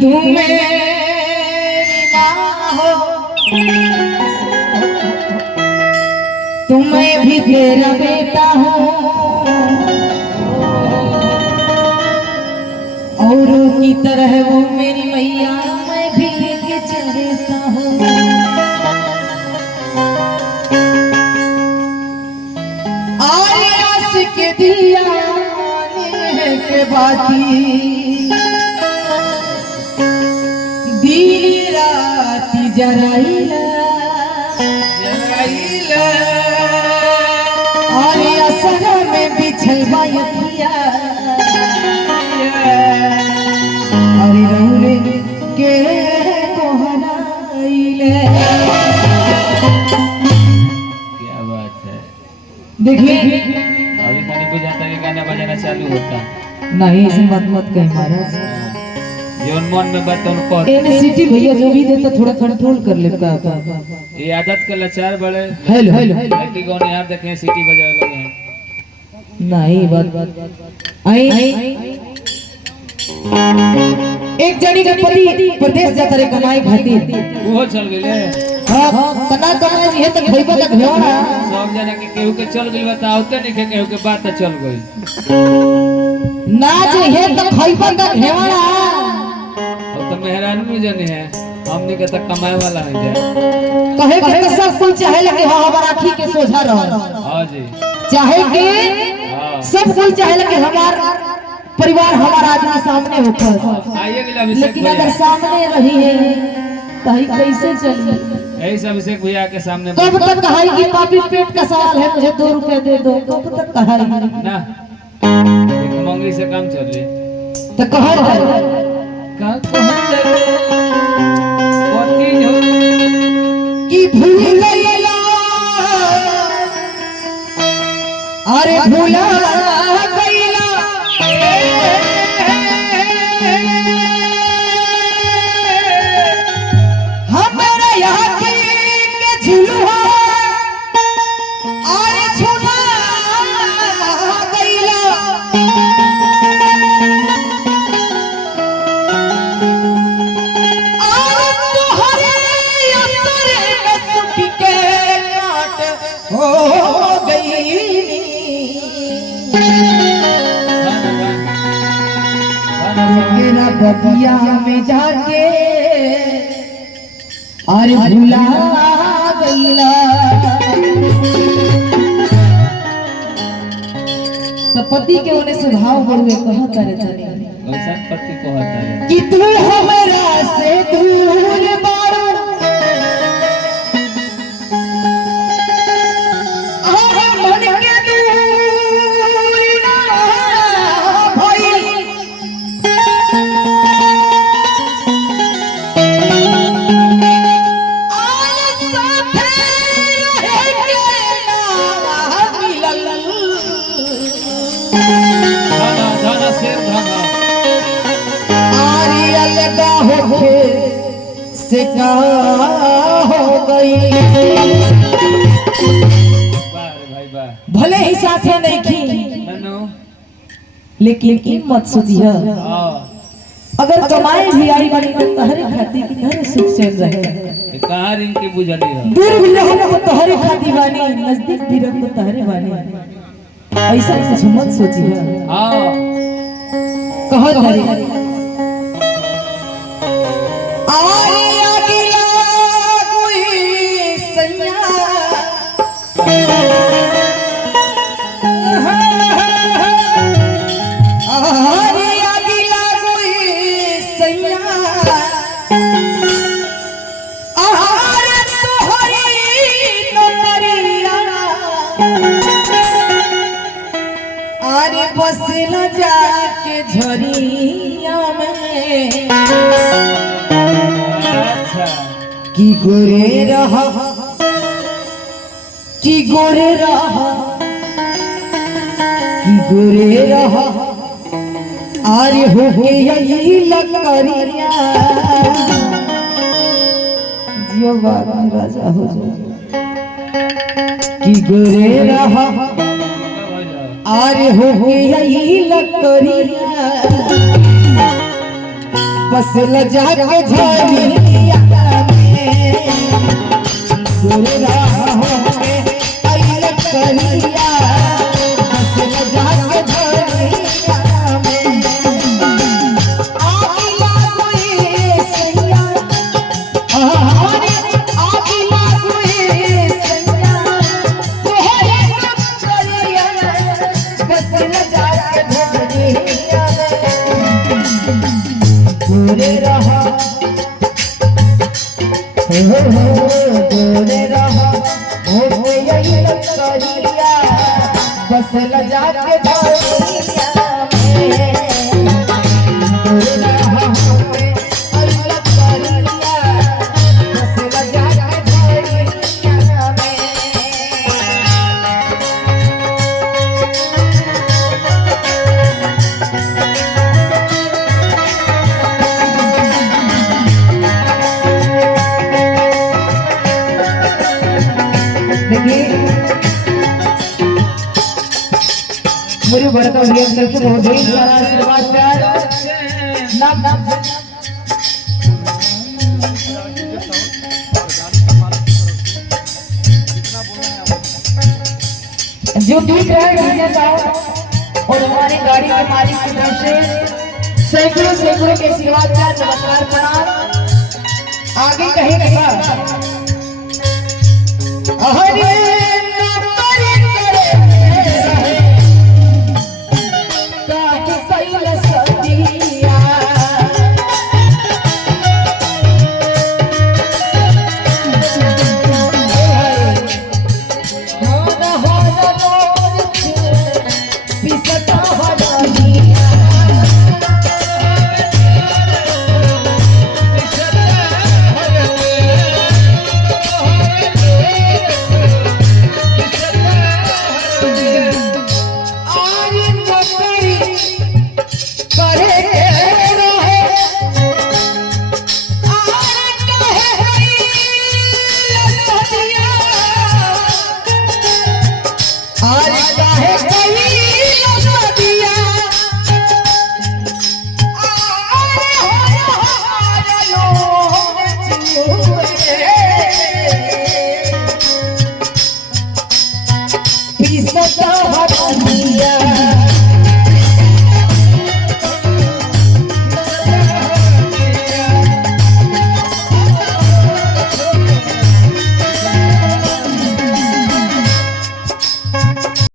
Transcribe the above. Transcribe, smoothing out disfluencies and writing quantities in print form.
तू मेरी ना हो तो मैं भी तेरा बेटा हूँ, औरों की तरह वो मेरी मैया मैं भी चलता हूँ। आस के दिया के बाती दिन रात जराइला और असर में बिछल बायतिया और रौरे के कोहराइले। क्या बात है। देखिए अभी मैंने बुझाता है गाना बजाना चालू होता नहीं, ऐसी बात मत कह महाराज। जीवन मन में बात उनको एनसीटी भैया जो भी देता थोड़ा कंट्रोल कर लेता है। ये आदत के लाचार बड़े हेलो हेलो लड़की को यहाँ देखे सिटी बजावे लगे हैं। नहीं बात आई एक जनी का पति प्रदेश जाता रे कमाई खातिर वो चल गए हां तना कमाई जी है त खइबा त घेवड़ा सब जना के केहू के चल गइल बता औते नहीं के केहू के बात त चल गइल ना जे है त खइबा त घेवड़ा और तो मेहरान में जने है हमने के त कमाए वाला है जा कहे के त सब कोई चाहे कि हां हमार आंखी के सोझा रह। हां जी चाहे कि सब कोई चाहे कि हमार परिवार हमारा आदमी सामने होकर आइए गिला लेकिन अगर सामने रही है तो ही कैसे चली। यही सब अभिषेक भैया के सामने कब तक कहाई कि पापी पेट का सवाल है मुझे 2 रुपए दे दो कब तक कहाई ना एक मंगी से काम चल रही तो कहा का पति हो कि भूल गईला अरे भूला गईला हमारा यहाँ के झुलुआ अरे झुला गईला हो गई मेरा बगिया में जाके अरे भुला गईला। तो पति के उन्हें स्वभाव बढ़ुए कहता रे कैसा पति को होता है कि तू हमरा से दूर बारो मन के दूर ना भइल आल साथे रहे के ना मिलल धाना शेर धाना आरी अलगा होके से का हो गई। भले ही साथे नहीं की लेकिन ई मत सोचिया अगर कमाई भी आई बनी तो तहरे खाती की तहरे सुख चैन रहे। कहां रिंग के बुझली है दूर भी रहो तो तहरे खाती बानी नजदीक भी रहो तो तहरे बानी ऐसा कुछ मत सोचिया। हां कहो धरे आरे अगिला कोई सैया आरे अगिला कोई सैया आरे तोहरी नोकरिया आरे बस न जाके झरिया में अच्छा कि गोरे रहा कि गोरे रहा कि गोरे रहा आरे हो के यही लकड़िया जियो बाबा राजा हो जाओ कि गोरे रहा आरे हो के यही लकड़िया बस लजा के झरिया में दूर राहों में अइल करिया बस लजा के झरिया में आगिला कोई सैया आहारे आगिला कोई सैया तोहरे करिया बस लजा के झरिया दूरे रहा दूरे रहा होते यही करिया बस लजा के झरिया में दूरे रहा होते यही करिया बस लजा के झरिया में देखिए मुझे बड़का भैया करके बहुत ही सारा आशीर्वाद प्यार नाम जो ठीक है डीजे साहब और हमारी गाड़ी के मालिक की तरफ से सैकड़ों सैकड़ों के आशीर्वाद प्यार नमस्कार प्रणाम आगे कहेगा हरे